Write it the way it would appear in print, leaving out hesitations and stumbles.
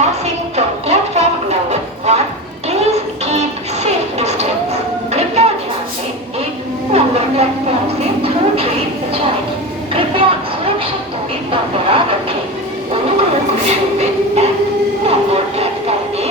passing from platform number 1, please keep safe distance. कृपया ध्यान दें, 1 नंबर प्लेटफॉर्म से थ्रू ट्रेन जाएगी। कृपया सुरक्षित दूरी बरकरार रखें। অনুগ্রহ করে শুনবেন 1 নম্বর প্ল্যাটফর্মে